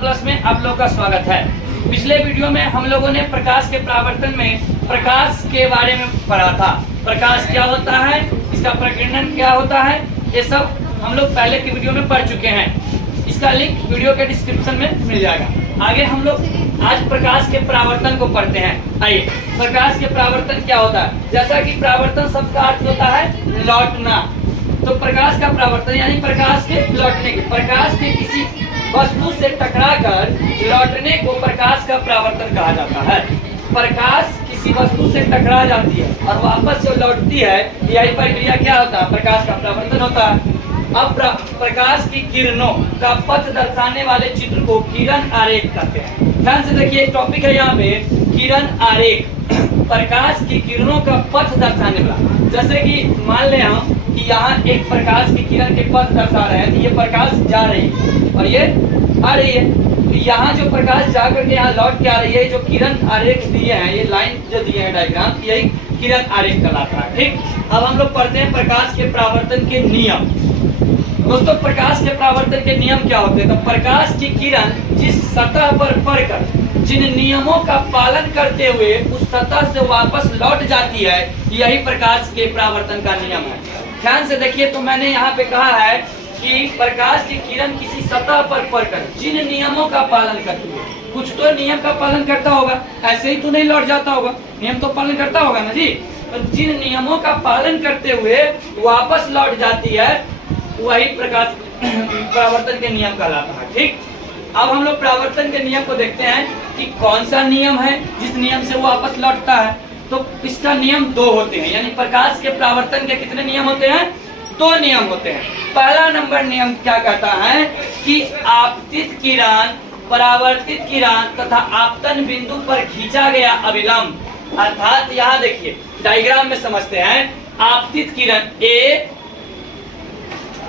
Plus में आप लोग का स्वागत है। पिछले वीडियो में हम लोगों ने प्रकाश के परावर्तन में प्रकाश के बारे में पढ़ा था। प्रकाश क्या होता है, इसका प्रकीर्णन क्या होता है, ये सब हम लोग पहले की वीडियो में पढ़ चुके हैं। इसका लिंक वीडियो के डिस्क्रिप्शन में मिल जाएगा। आगे हम लोग आज प्रकाश के परावर्तन को पढ़ते हैं। आइए, प्रकाश के परावर्तन क्या होता है। जैसा कि परावर्तन शब्द का अर्थ होता है लौटना, तो प्रकाश का परावर्तन यानी प्रकाश के लौटने के, प्रकाश के किसी वस्तु से टकराकर लौटने को प्रकाश का परावर्तन कहा जाता है। प्रकाश किसी वस्तु से टकरा जाती है और वापस जो लौटती है, यही प्रक्रिया क्या होता है, प्रकाश का परावर्तन होता है। अब प्रकाश की किरणों का पथ दर्शाने वाले चित्र को किरण आरेख कहते हैं। ध्यान से देखिए, एक टॉपिक है यहाँ पे किरण आरेख, प्रकाश की किरणों का पथ दर्शाने वाला। जैसे कि मान ले हम कि यहाँ एक प्रकाश की किरण के पथ दर्शा रहे हैं, तो ये प्रकाश जा रही है और ये आ रही है। तो यहाँ जो प्रकाश जा करके यहाँ लौट के आ रही है, जो किरण आरेख दिए हैं, ये लाइन जो दिए हैं डायग्राम, यही किरण आरेख कहलाता है। ठीक, अब हम लोग पढ़ते हैं प्रकाश के परावर्तन के नियम। दोस्तों, प्रकाश के परावर्तन के नियम क्या होते हैं। तो प्रकाश की किरण जिस सतह पर पड़कर जिन नियमों का पालन करते हुए उस सतह से वापस लौट जाती है, यही प्रकाश के परावर्तन का नियम है। ध्यान से देखिए, तो मैंने यहाँ पे कहा है कि प्रकाश की किरण किसी सतह पर पड़कर जिन नियमों का पालन करती है, कुछ तो नियम का पालन करता होगा, ऐसे ही तो नहीं लौट जाता होगा, नियम तो पालन करता होगा ना जी। तो जिन नियमों का पालन करते हुए वापस लौट जाती है, वही प्रकाश परावर्तन के नियम कहलाता है। ठीक, अब हम लोग परावर्तन के नियम को देखते हैं कि कौन सा नियम है जिस नियम से वो वापस लौटता है। तो इसका नियम दो होते हैं, यानी प्रकाश के परावर्तन के कितने नियम होते हैं, दो नियम होते हैं। पहला नंबर नियम क्या कहता है कि आपतित किरण, परावर्तित किरण तथा आपतन बिंदु पर खींचा गया अविलंब, अर्थात यहाँ देखिए डायग्राम में समझते हैं, आपतित किरण ए,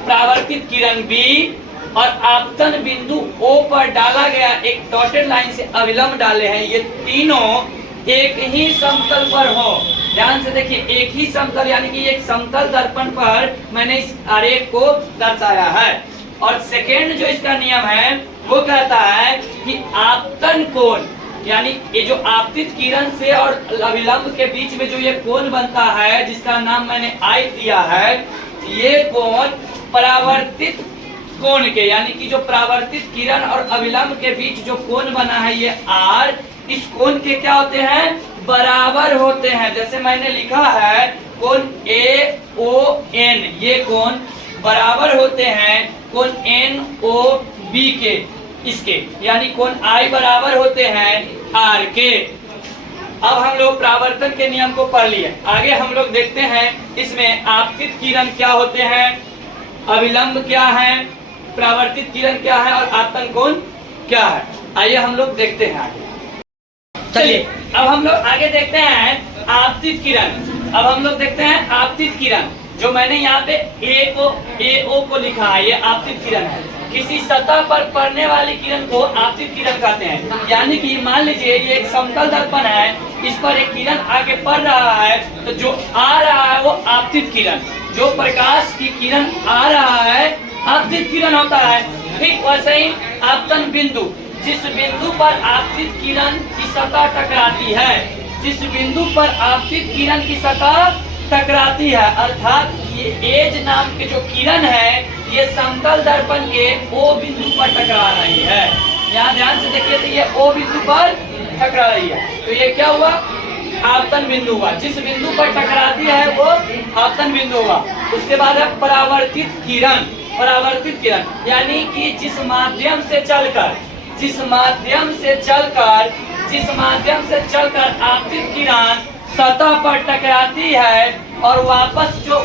परावर्तित किरण बी और आपतन बिंदु O पर डाला गया एक डॉटेड लाइन से अविलंब डाले हैं, ये तीनों एक ही समतल पर हो। ध्यान से देखिए, एक ही समतल, यानी कि एक समतल दर्पण पर मैंने इस आरेख को दर्शाया है। और सेकेंड जो इसका नियम है वो कहता है कि आपतन कोण, यानी ये जो आपतित किरण से और अविलंब के बीच में जो ये कोण बनता है, जिसका नाम मैंने I दिया है, ये कोण परावर्तित कोण के, यानी कि जो परावर्तित किरण और अविलंब के बीच जो कोण बना है ये R, इस कोण के क्या होते हैं, बराबर होते हैं। जैसे मैंने लिखा है कोण AON, ये कोण बराबर होते हैं कोण NOB के, इसके, यानी कोण I बराबर होते हैं R के। अब हम लोग परावर्तन के नियम को पढ़ लिए, आगे हम लोग देखते हैं इसमें आपतित किरण क्या होते हैं, अविलंब क्या है, परावर्तित किरण क्या है और आपतन कोण क्या है। आइए हम लोग देखते हैं आगे। चलिए, अब हम लोग आगे देखते हैं आपतित किरण। अब हम लोग देखते हैं आपतित किरण, जो मैंने यहाँ पे AO को लिखा है, ये आपतित किरण है। किसी सतह पर पड़ने वाली किरण को आपतित किरण कहते हैं। यानी कि मान लीजिए ये एक समतल दर्पण है, इस पर एक किरण आगे पड़ रहा है, तो जो आ रहा है वो आपतित किरण, जो प्रकाश की किरण आ रहा है आपतित किरण होता है। ठीक वैसे ही आपतन बिंदु, जिस बिंदु पर आपतित किरण की सतह टकराती है, जिस बिंदु पर आपतित किरण की सतह टकराती है, अर्थात ये एज नाम के जो किरण है, ये समतल दर्पण के O बिंदु पर टकरा रही है। यहाँ ध्यान से देखिए, तो ये O बिंदु पर टकरा रही है, तो ये क्या हुआ, आपतन बिंदु हुआ। जिस बिंदु पर टकराती है वो आपतन बिंदु हुआ। उसके बाद है परावर्तित किरण, परावर्तित किरण यानी कि जिस माध्यम से चलकर आपतित किरण सतह पर टकराती है और वापस जो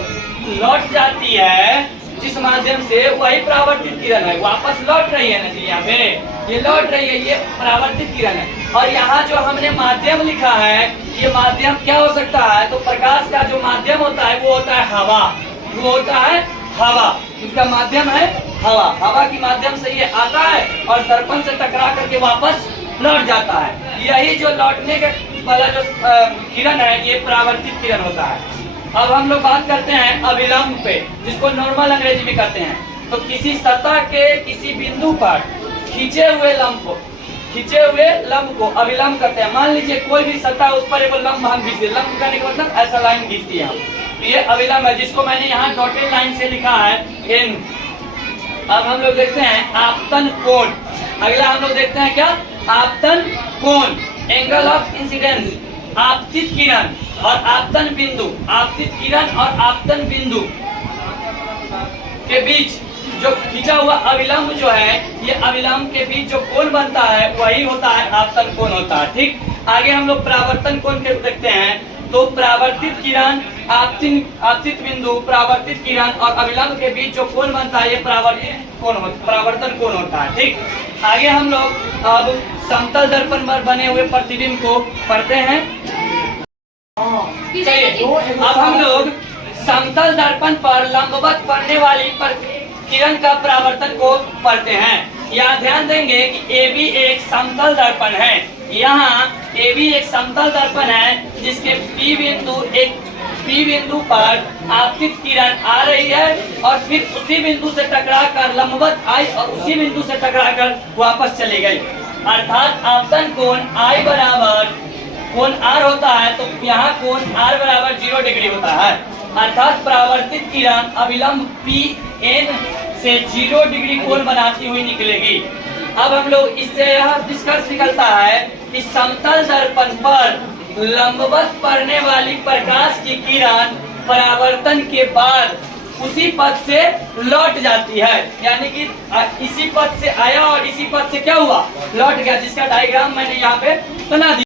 लौट जाती है, जिस माध्यम से, वही परावर्तित किरण है। वापस लौट रही है ना जी, यहाँ पे ये लौट रही है, ये परावर्तित किरण है। और यहाँ जो हमने माध्यम लिखा है, ये माध्यम क्या हो सकता है, तो प्रकाश का जो माध्यम होता है वो होता है हवा, वो होता है हवा, इसका माध्यम है हवा। हवा के माध्यम से ये आता है और दर्पण से टकरा करके वापस लौट जाता है। यही जो लौटने के वाला जो किरण है, ये परावर्तित किरण होता है। अब हम लोग बात करते हैं अविलंब पे, जिसको नॉर्मल अंग्रेजी में कहते हैं। तो किसी सतह के किसी बिंदु पर खींचे हुए लंब को अभिलंब कहते हैं। मान लीजिए कोई भी सतह, उस पर एक लंब हम खींचते हैं। लंब करने के मतलब ऐसा लाइन खींचती है हम, तो ये अभिलंब है, जिसको मैंने यहाँ डॉटेड लाइन से लिखा है एन। अब हम लोग देखते हैं आपतन कोण। अगला हम लोग देखते हैं क्या, आपतन कोण, एंगल ऑफ इंसिडेंस। आपतित किरण और आपतन बिंदु, आपतित किरण और आपतन बिंदु के बीच जो खींचा हुआ अविलंब जो है, ये अविलंब के बीच जो कोण बनता है वही होता है आपतन कोण होता है। ठीक, आगे हम लोग परावर्तन कोण के देखते हैं। तो परावर्तित किरण, आपतित बिंदु, परावर्तित किरण और अविलंब के बीच जो कोण बनता है ये परावर्तन कोण होता है। ठीक, आगे हम लोग अब समतल दर्पण पर बने हुए प्रतिबिंब को पढ़ते हैं। चलिए, अब हम लोग समतल दर्पण पर लंबवत पड़ने वाली किरण का परावर्तन को पढ़ते हैं। यहाँ ध्यान देंगे कि ए बी एक समतल दर्पण है। यहाँ ए बी एक समतल दर्पण है जिसके पी बिंदु पर आपतित किरण आ रही है और फिर उसी बिंदु से टकरा कर लंबवत आई और उसी बिंदु से टकरा कर वापस चली गई। अर्थात आपतन कोण I बराबर कोण R होता है, तो यहाँ कोण R बराबर 0 डिग्री होता है। अर्थात परावर्तित किरण अभिलंब PN से 0 डिग्री कोण बनाती हुई निकलेगी। अब हम लोग इससे यह निष्कर्ष निकलता है कि समतल दर्पण पर लंबवत पड़ने वाली प्रकाश की किरण परावर्तन के बाद उसी पथ से लौट जाती है, यानी कि इसी पथ से आया और इसी पथ से क्या हुआ, लौट गया, जिसका डायग्राम मैंने यहाँ पे बना दिया।